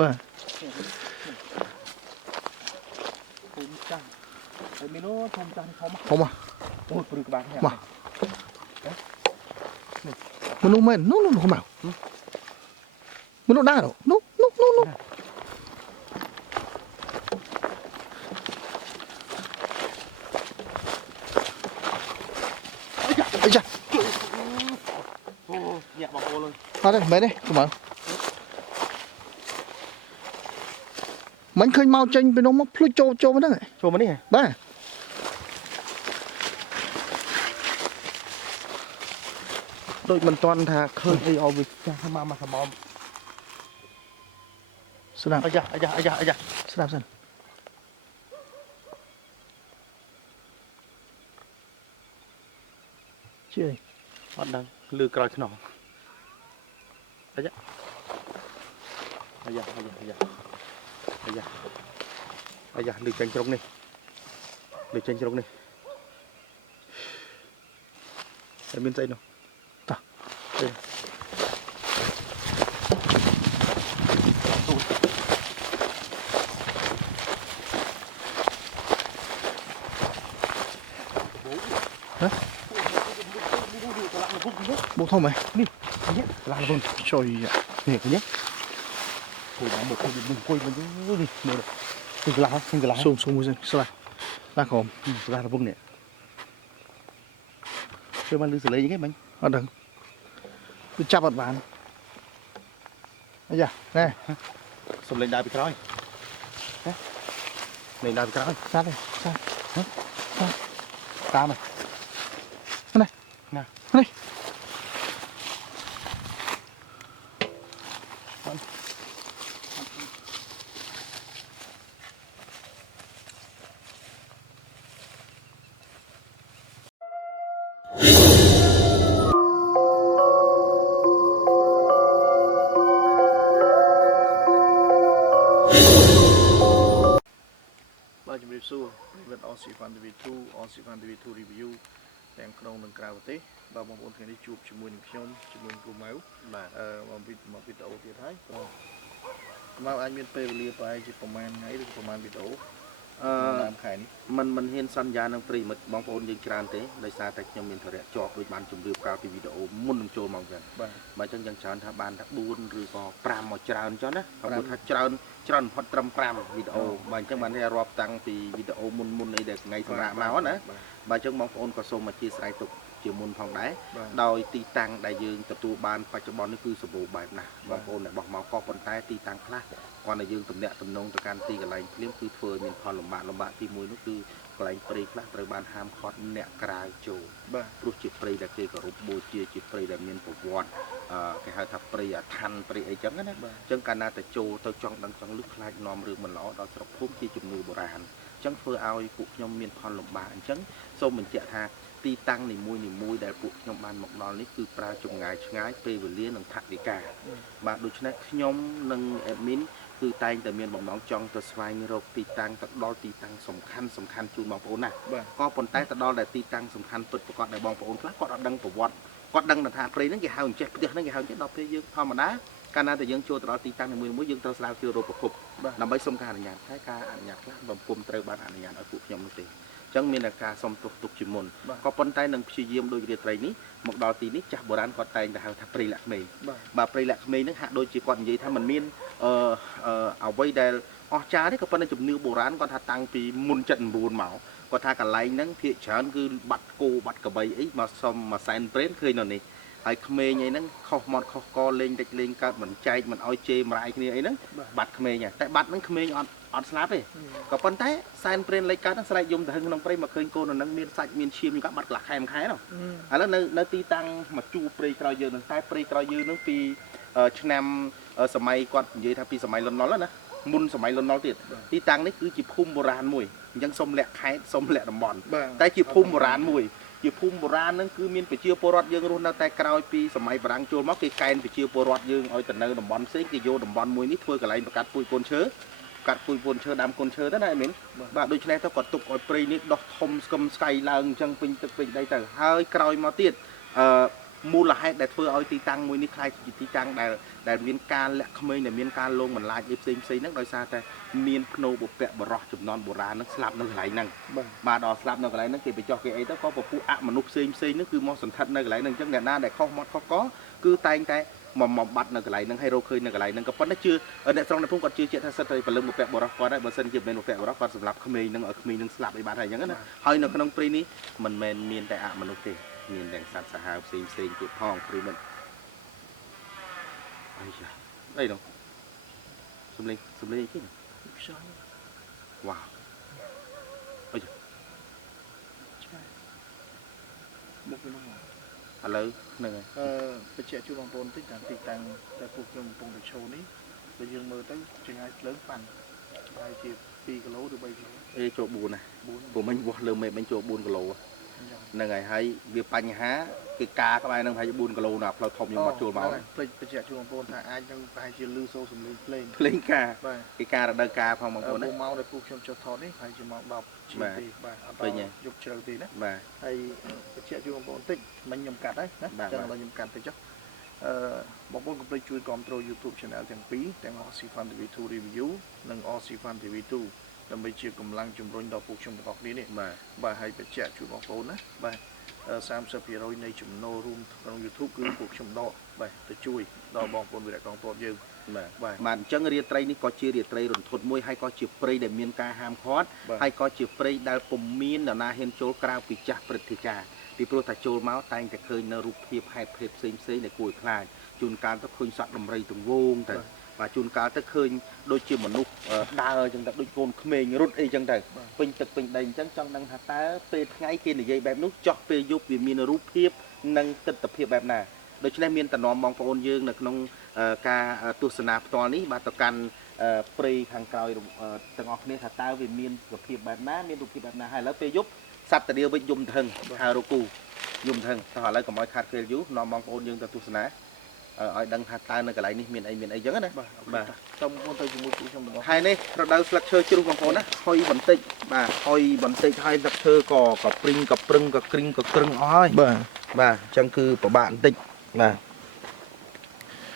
បាទភូមិចាស់ហើយមានអូភូមិចាស់នេះធំ ធំ អូព្រឺក្បាលនេះមនុស្សមែននោះមកមនុស្សដែរនោះអីចាអូញាក់បងប្អូន អត់ទេមែនទេកុំមកមិនឃើញមកចេញពីនោះមកភ្លុចចូលមកហ្នឹង ចូលមកនេះ បាទដូចមិនទាន់ថាឃើញអីឲ្យវាចាស់មកសម្បំ ស្ដាប់ អាយ៉ាស្ដាប់សិនជឿ អត់ដឹងលឺក្រោយខ្នងអាយ៉ាលឺចេញជ្រុងនេះតែមានស្អីនោះ bố thông mày Nè, là vâng. trời ạ Nè cái nhé. Thôi nó một thôi đừng quay mình đi. Nè. Đừng cái lá. xuống mũi dân sao lại khom Là vâng nè. Chơi mang lưới xử lý những cái mình. ở đằng cứ chắp vào bàn bây giờ nè Xong lên đài bị trói. Lên đài bị trói. sát đây sát Ta mày. này Nè. nàyជំរាបសួរវិទ្យ Osifan TV2 Osifan TV2 review ទាំងក្នុងនិងក្រៅប្រទេសបាទបងប្អូនថ្ងៃនេះជួបជាមួយនឹងខ្ញុំជាមួយគ្រូម៉ៅបាទមកវីដេអូទៀតហើយមកអាចមានពេលវេលាប្រហែលជាប្រហែលថ្ងៃឬប្រហែលវីដេអូតាមខែនេះมันហ៊ានសន្យានឹងប្រិមិត្តបងប្អូនយើងច្រើនទេដោយសារតែខ្ញុំមានធរៈជាប់ដូចបានជម្រាបកាលពីវីដេអូមុននឹងចូលមកវិញបាទអញ្ចឹងយ៉ាងច្រើនថាបានថា4ឬក៏5មកច្រើនចុះណាគាត់ថាច្រើនផុតត្រឹម5វីដេអូបាទអញ្ចឹងបានរាប់តាំងពីវីដេអូមុនអីដែលថ្ងៃសម្រាប់មកណាបាទអញ្ចឹងបងប្អូនក៏សូមអធិស្ឋានទុកជាមុនផងដែរដោយទីតាំងដែលយើងទទួលបានបច្ចុប្បន្ននេះគឺសម្បូរបែបណាស់បងប្អូនដែលបោះមកក៏ប៉ុន្តែទីតាំងខ្លះគាត់ដែលយើងទំនាក់ទំនងទៅកាន់ទីកន្លែងភ្លាមគឺធ្វើឲ្យមានផលលំបាកទី1នោះគឺកន្លែងព្រៃខ្លះត្រូវបានហាមឃាត់អ្នកក្រៅចូលព្រោះជាព្រៃដែលគេគោរពបូជាជាព្រៃដែលមានប្រវត្តិគេហៅថាព្រៃអាថន្នព្រៃអីចឹងណាអញ្ចឹងកាលណាទៅចូលទៅចង់ដឹងចង់លឺខ្លាចនាំរឿងមិនល្អដល់ស្រុកភូមិជាជំនឿបុរាណអញ្ចឹងធ្វើឲ្យពួកខ្ញុំមានផលលំបាកអញ្ចឹងសូមបញ្ជាក់ថាទីតាំងនីមួយដែលពួកខ្ញុំបានមកដល់នេះគឺប្រើចម្ងាយឆ្ងាយពេលវេលានិងថវិកាបាទដូច្នេះខ្ញុំនិងអេដមីនគឺតែងតែមានបំណងចង់ទៅស្វែងរកទីតាំងទៅដល់ទីតាំងសំខាន់ជូនបងប្អូនណាក៏ប៉ុន្តែទៅដល់តែទីតាំងសំខាន់ពិតប្រាកដដែលបងប្អូនខ្លះគាត់អត់ដឹងប្រវត្តិគាត់ដឹងថាព្រៃហ្នឹងគេហៅអញ្ចេះផ្ទះហ្នឹងគេហៅអញ្ចេះដល់ពេលយើងធម្មតាកាលណាតែយើងចូលទៅដល់ទីតាំងនីមួយយើងត្រូវស្រាវជ្រាវរកប្រភពដើម្បីសុំការអនុញ្ញាតតែការអនុញ្ញាតខ្លះបំពុំត្រូវបានអនុញ្ញាតឲ្យពួកខ្ញុំនោះទេអញ្ចឹងមានតែការសុំទោសទុកជាមុនក៏ប៉ុន្តែនឹងព្យាយាមដូចរាត្រីនេះមកដល់ទីនេះចាស់បុរាណគាត់តែងតែហៅថាព្រៃលាក់ក្មេងបាទព្រៃលាក់ក្មេងហ្នឹងហាក់ដូចជាគាត់និយាយថាมันមានអ្វីដែលអស្ចារ្យទេក៏ប៉ុន្តែជំនឿបុរាណគាត់ថាតាំងពីមុន79មកគាត់ថាកន្លែងហ្នឹងភាគច្រើនគឺបាត់គោបាត់ក្របីអីមកសុំមកសែនព្រេនឃើញនៅនេះហើយក្មេងអីហ្នឹងខុសមាត់ខុសកលេងតិចលេងកើតមិនចែកមិនឲ្យជេរម្រាយគ្នាអីហ្នឹងបាត់ក្មេងតែបាត់ហ្នឹងក្មេងអត់ស្លាប់ទេក៏ប៉ុន្តែសែនព្រេនលេខកើតហ្នឹងស្រែកយំទៅហឹងក្នុងព្រៃមកឃើញកូននៅហ្នឹងមានសាច់មានឈាមក៏បាត់កន្លះខែមួយខែនោះឥឡូវនៅទីតាំងមកជួព្រៃក្រោយយើងហ្នឹងតែព្រៃក្រោយយើងហ្នឹងពីឆ្នាំសម័យគាត់និយាយថាពីសម័យលន់នល់ណាមុនសម័យលន់នល់ទៀតទីតាំងនេះគឺជាភូមិបុរាណមួយអញ្ចឹងសុំលាក់ខេត្តសុំលាក់តំបន់តែជាភូមិបុរាណមួយជាភូមិបុរាណហ្នឹងគឺមានប្រជាពលរដ្ឋយើងរស់នៅតែក្រោយពីសម័យបារាំងចូលមកគេកែនប្រជាពលរដ្ឋយើងឲ្យទៅនៅតំបន់ផ្សេងគេយកតំបន់មួយនេះធ្វើកន្លែងបង្កាត់ពូជកូនឈើកាត់ពូជកូនឈើដើមកូនឈើទៅណាមែនបាទដូច្នេះទៅគាត់ទុកឲ្យព្រៃនេះដោះធំស្កឹមស្កៃឡើងអញ្ចឹងពេញទឹកពេញដីទៅហើយក្រោយមកទៀត មូលហេតុដែលធ្វើឲ្យទីតាំងមួយនេះខ្លាយជាទីតាំងដែលមានការលាក់ក្មេងដែលមានការលងបន្លាចផ្សេងហ្នឹងដោយសារតែមានភ្នូបុព្វបុរសចំនួនបុរាណហ្នឹងស្លាប់នៅកន្លែងហ្នឹងបាទដល់ស្លាប់នៅកន្លែងហ្នឹងគេបញ្ចុះគេអីទៅក៏ពពួកអមនុស្សផ្សេងហ្នឹងគឺមកសន្ធិដ្ឋនៅកន្លែងហ្នឹងអញ្ចឹងអ្នកណាដែលខុសមកខុសក៏គឺតែងតែមកបាត់នៅកន្លែងហ្នឹងហើយរកឃើញនៅកន្លែងហ្នឹងក៏ប៉ុន្តែជឿអ្នកស្រុកនៅភូមិគាត់ជឿជាក់ថាសិតតែពលឹងបុព្វបុរសគាត់ហើយបើសិនជាមិនមែនបុព្វបុរសគាត់សម្រាប់ក្មេងហ្នឹងឲ្យក្មេងហ្នឹងស្លាប់អីបាត់ហើយអញ្ចឹងណាហើយនៅក្នុងព្រៃនេះមិនមែនមានតែអមនុស្សទេមានទាំងសត្វសាហាវផ្សេងទៀតផងព្រៃមិត្តអីចាអីនោះសំលេងអីគេខ្យល់វ៉ាវអីចាមកពីនោះឥឡូវហ្នឹងហើយបញ្ជាក់ជូនបងប្អូនតិចតាមទីតាំងតែពួកខ្ញុំកំពុងតែឈោនេះបើយើងមើលទៅចង្អាយភ្លើងប៉ាន់ហើយជា2គីឡូឬ3គីឡូអេចូល4ណាព្រោះមិញវាស់លើមេមិញចូល4គីឡូហ្នឹងហើយវាបញ្ហាគឺការក្បែរនឹងប្រហែលជា4គីឡូណាផ្លូវធំយើងមកចូលមកភ្លេចបញ្ជាក់ជូនបងប្អូនថាអាចនឹងប្រហែលជាលឺសូរសំឡេងភ្លេងការគឺការរដូវកាលផងបងប្អូនណាមកដែលពួកខ្ញុំចុះថតនេះប្រហែលជាមក10 ជាទីបាទអត់ដល់យប់ជ្រៅទេណាបាទហើយបញ្ជាក់ជូនបងប្អូនតិចមិញខ្ញុំកាត់ហើយណាចឹងឥឡូវខ្ញុំកាត់តិចចុះបងប្អូនកុំភ្លេចជួយគ្រប់គ្រង YouTube Channel ទាំងពីរទាំង RC Fan TV2 Review និង RC Fan TV2 ដើម្បីជាកម្លាំងជំរុញដល់ពួកខ្ញុំទាំងអស់គ្នានេះបាទហើយបញ្ជាក់ជូនបងប្អូនណាបាទ30% នៃចំណូលរួមក្នុង YouTube គឺពួកខ្ញុំដកបាទទៅជួយដល់បងប្អូនវិរៈកងទ័ពយើងបាទអញ្ចឹងរាត្រីនេះក៏ជារាត្រីរន្ធត់មួយហើយក៏ជាព្រៃដែលមានការហាមឃាត់ហើយក៏ជាព្រៃដែលពុំមាននរណាហ៊ានចូលក្រៅពីចាស់ព្រឹទ្ធាចារ្យពីព្រោះតែចូលមកតែងតែឃើញនៅរូបភាពហេតុភេទផ្សេងដែលគួរឲ្យខ្លាចជួនកាលទៅឃើញសត្វដំរីទង្វងទៅបាទជួនកាលទៅឃើញដូចជាមនុស្សដើរអញ្ចឹងទៅដូចកូនក្មេងរត់អីអញ្ចឹងទៅពេញទឹកពេញដីអញ្ចឹងចង់ដឹងថាតើពេលថ្ងៃគេនិយាយបែបនោះចោះពេលយប់វាមានរូបភាពនិងទិដ្ឋភាពបែបណាដូច្នេះមានតំណមបងប្អូនយើងនៅក្នុងការទស្សនាផ្ទាល់នេះបាទទៅកាន់ព្រៃខាងក្រោយទាំងអស់គ្នាថាតើវាមានសភាពបែបណាមានរូបភាពបែបណាហើយឥឡូវពេលយប់សត្វតាដៀវវិញយំថឹងហៅរកូយំថឹងតោះឥឡូវកុំឲ្យខាត់ពេលយូរនាំបងប្អូនយើងទៅទស្សនាឲ្យដឹងថាតើនៅកន្លែងនេះមានអីអញ្ចឹងណាបាទតើបងប្អូនទៅជាមួយពួកខ្ញុំទាំងអស់ហើយនេះរដូវស្លឹកឈើជ្រុះបងប្អូនណាហុយបន្តិចបាទហុយបន្តិចហើយស្លឹកឈើក៏ព្រីងក៏ប្រឹងក៏គ្រីងក៏ក្រឹងអស់ហើយបាទអញ្ចឹងគឺពិបាកបន្តិចបាទ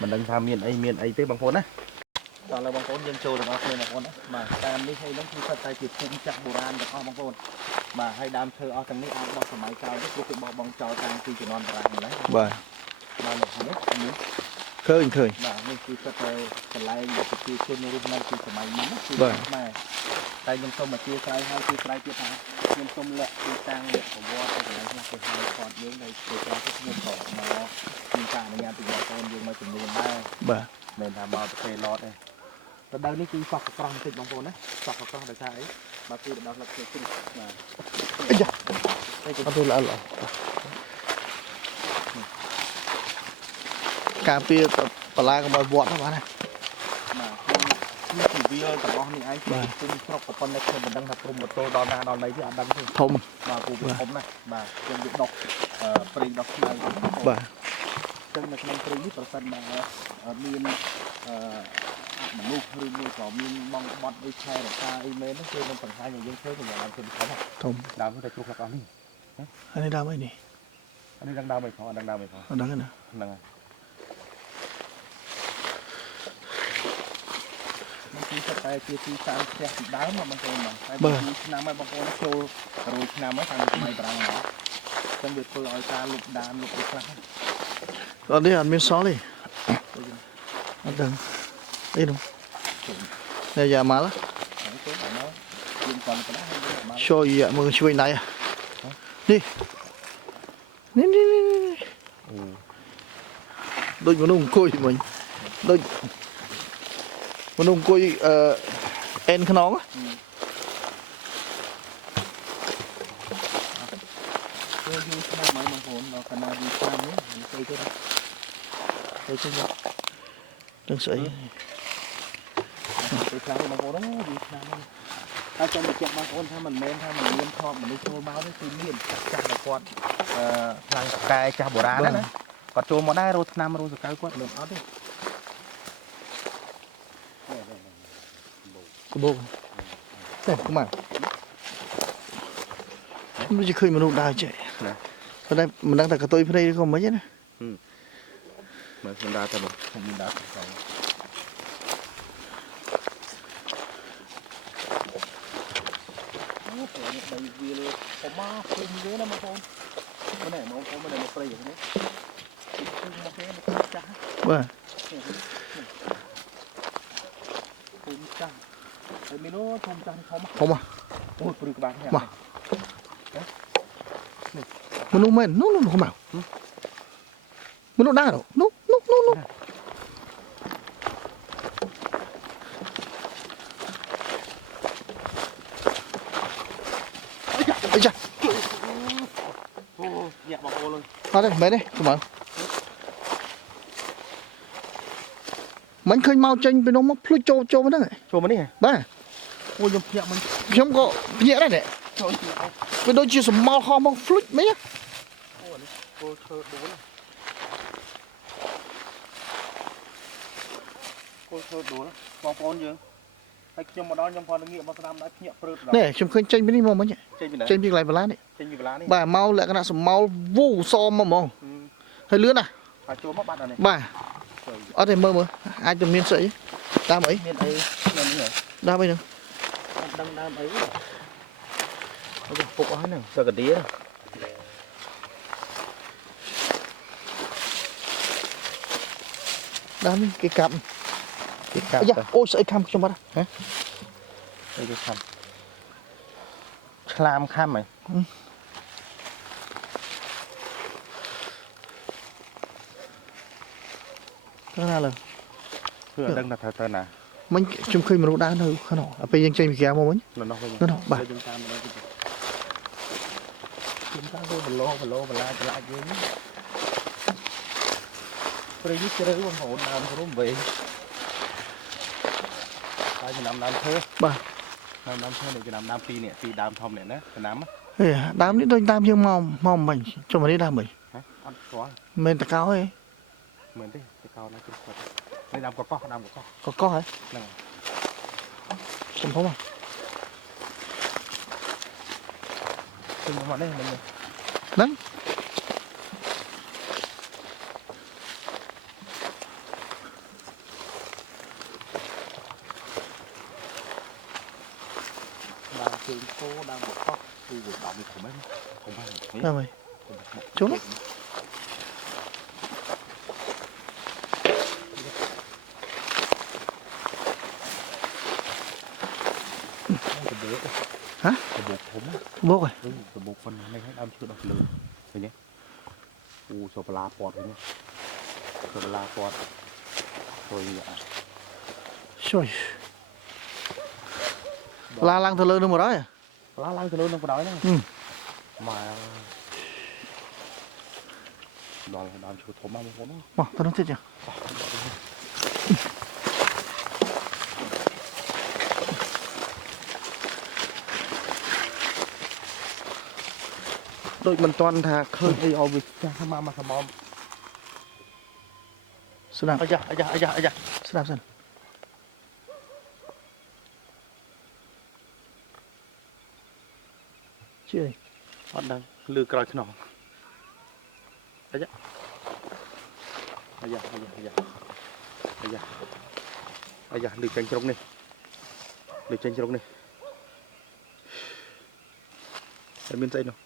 មិនដឹងថាមានអីទេបងប្អូនណាតើបងប្អូនយើងចូលទាំងអស់គ្នាបងប្អូនណាបាទតាមនេះហើយនឹងគឺស្ថិតតែជាភូមិចាស់បុរាណទាំងអស់បងប្អូនបាទហើយដើមឈើអស់ទាំងនេះអាចបោះសម័យក្រោយនេះព្រោះគេបោះបង់ចោលតាំងពីជំនាន់បារាំងម្ល៉េះបាទនេះឃើញបាទនេះគឺស្ថិតតែកន្លែងដែលប្រជាជនរស់នៅពីសម័យមុនគឺខ្មែរតែខ្ញុំសូមអធិស្ឋានឲ្យគឺស្រ័យទៀតថាខ្ញុំសូមលាក់ទីតាំងលាក់ប្រវត្តិទៅកន្លែងនេះទៅឲ្យគាត់យើងនៅពេលខ្លះខ្ញុំក៏មកមានការអនុញ្ញាតពីបងប្អូនយើងមកចំនួនដែរបាទមិនថាមកប្រទេសឡតទេរដូវនេះគឺសក់កក្រោះបន្តិចបងប្អូនណាសក់កក្រោះដោយសារអីបាទគឺរដូវស្លឹកឈើជ្រុះបាទអាយ៉ាអត់ទៅល្អការពារបលាកុំឲ្យវត្តហ្នឹងបាទណាបាទគឺជីវិលទាំងអស់នេះឯងគឺគុំស្រុកក៏ប៉ុន្តែខ្ញុំមិនដឹងថាព្រំម៉ូតូដល់ណាដល់ណីទេអត់ដឹងទេធំបាទពូធំណាស់បាទខ្ញុំវាដុកព្រៃដុកខ្មៅបាទចឹងនៅក្នុងព្រៃនេះប្រសិនបើមានមនុស្សឬមួយក៏មានបងបត់អីឆែរក្សាអីមែនហ្នឹងគឺនឹងបង្ហាញឲ្យយើងឃើញពីដើមធំដើមតែជ្រុះខ្លះអស់នេះនេះដើមអីនេះនេះដឹងដើមអីផងអត់ដឹងដើមអីផងអត់ដឹងណាហ្នឹងហើយมันคือสไตล์ជាទីតាំងផ្ទះពីដើមបងប្អូនបាទតែពីឆ្នាំហើយបងប្អូនចូលរួចឆ្នាំហើយតាំងពីសម័យបារាំងមកអញ្ចឹងវាធ្វើឲ្យការលុបដានលុបអីខ្លះអត់ទេអត់មានសល់ទេអត់ដឹងអីនោះតែយ៉ាម៉ាល់យើងcòn cái đó show gì ạ mưa chuối này đi đôi con ông cùi mình đôi con ông cùi en khăn nón á đừng sấyถ้าจะมาเก็บบางคนถ้ามันเม้นถ้ามันเลี้ยงครอบมันไม่โชว์เมาได้คือเลี้ยงจับแต่ก่อนพลังกายจับโบราณนะก่อนโจมมาได้โรสนามโรสกายก่อนเริ่มเอาดิกระโบกเต็มขึ้นมาไม่จะเคยมาดูได้เจ๊เพราะได้มันตั้งแต่กระตุ้ยเพลย์ก็ไม่ใช่นะ mà mình đa thôi không mình đa rồi đây viên có má phun dưới nó mà không cái này mà không cái này một cây vậy đấy một cái nó chả បាទ phun chảไอ้เมนูทำจานเขามา ធំ โอ้ยปรึกบางอย่าง មនុស្សមែននោះនោះមកមនុស្សដែរនោះអីចា โอ้ยบอกโอ้เลย អត់ទេមែនទេកុំមកមិនឃើញមកចេញពីនោះមកភ្លុចចូលហ្នឹង ចូលមកនេះ បាទ អូយខ្ញុំភ្ញាក់មិន ខ្ញុំក៏ភ្ញាក់ដែរនេះ ចូលជាអោ វាដូចជាសម្មល់ហោះមកភ្លុចមិញ អូនេះគោឈើដួលគោឈើដួលបងប្អូនយើងហើយខ្ញុំមកដល់ខ្ញុំផងងាកមកស្ដាំដល់ភ្ញាក់ព្រឺដល់ នេះខ្ញុំឃើញចេញពីនេះមកមិញ ចេញពីណា ចេញពីកន្លែងបន្លានេះ ចេញពីកន្លានេះ បាទមកលក្ខណៈសម្មល់វូសមមកហ្មងហើយលឿនណាស់ ហើយចូលមកបាត់ដល់នេះ បាទអត់ទេមើលអាចទៅមានស្អីតាមអី មានអីនៅនេះហ៎ តាមអីហ្នឹង ដឹងដើមអីអូយពុកអស់ហ្នឹងសកាឌី ដើមនេះគេកាប់ គេកាប់ យ៉ាអូស្អីខំខ្ញុំបាត់ហ៎ អីគេខាំឆ្លាមខាំហ៎ ទៅណាលើ គឺអត់ដឹងថាទៅណា មិញខ្ញុំឃើញមនុស្សដើរនៅខាងនោះដល់ពេលយើងចេញពីក្រៅមកវិញ នៅនោះវិញ នៅនោះបាទ យើងតាមមកខ្ញុំតាមទៅបឡោបឡាចលាក់យើងព្រៃនេះជ្រៅបងប្អូនដើមព្រមវិញហើយចំណាំដើមឈើ បាទ ដើមឈើនេះចំណាំដើមពីរនេះពីរដើមធំនេះណាចំណាំ ហេដើមនេះដូចដើមយើងមកមិញចុះមកនេះដើមមិញ ហ៎អត់ស្គាល់ មិនតកោទេ មែនទេទៅកោណាគឺគាត់នេះដើមកកោះដើមកកោះ ក៏កោះហ៎ ហ្នឹង សំភុំហ៎ គឺមកនេះមិញ ហ្នឹង ដើមជើងគោដើមកកោះគឺវាដើមនេះធំហ្នឹងធំហ្នឹង ដើមអីចូលនោះ កបោក ហ៎ កបោកធំ បោកហ៎ កបោកប៉ុណ្ណេះនេះឲ្យដើមឈើដល់លើឃើញទេអូសូបឡាពតវិញសូបឡាពតទៅវា ជួយឡាឡើងទៅលើនោះមកហើយ ឡាឡើងទៅលើនឹងបដ ாய் ហ្នឹងមកដល់ដើមឈើធំមកបងប្អូន មកទៅនោះទៀតចា ដូចមិនតាន់ថាឃើញអីឲ្យវាចាស់ថាមកសមម ស្ដាប់ អាយ៉ា ស្ដាប់សិនជឿ អត់ដឹងលឺក្រោយខ្នងអាយ៉ាលឺចាញ់ជ្រុកនេះតែមានស្អីនោះ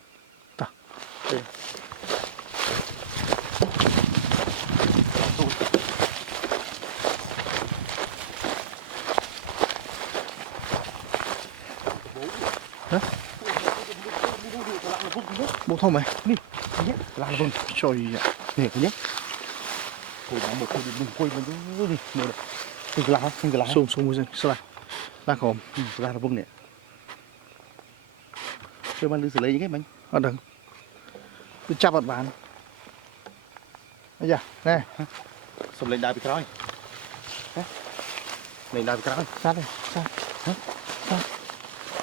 បោកធំហ៎ ឡើងវិញ ជួយ នេះឃើញទេគួយមកគួយនឹងគួយមកនេះមើលទៅកន្លះស៊ូមមួយសិនស្ដាប់ណាក្រម កន្លះរវងនេះជួយបានលឺសលេងហ្នឹងមិញ អត់ដឹងវាចាប់អត់បានអាយ៉ាណែ សំលេងដើរពីក្រោយលេងដើរពីក្រោយ សាត់ទេសាត់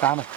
តាម នេះ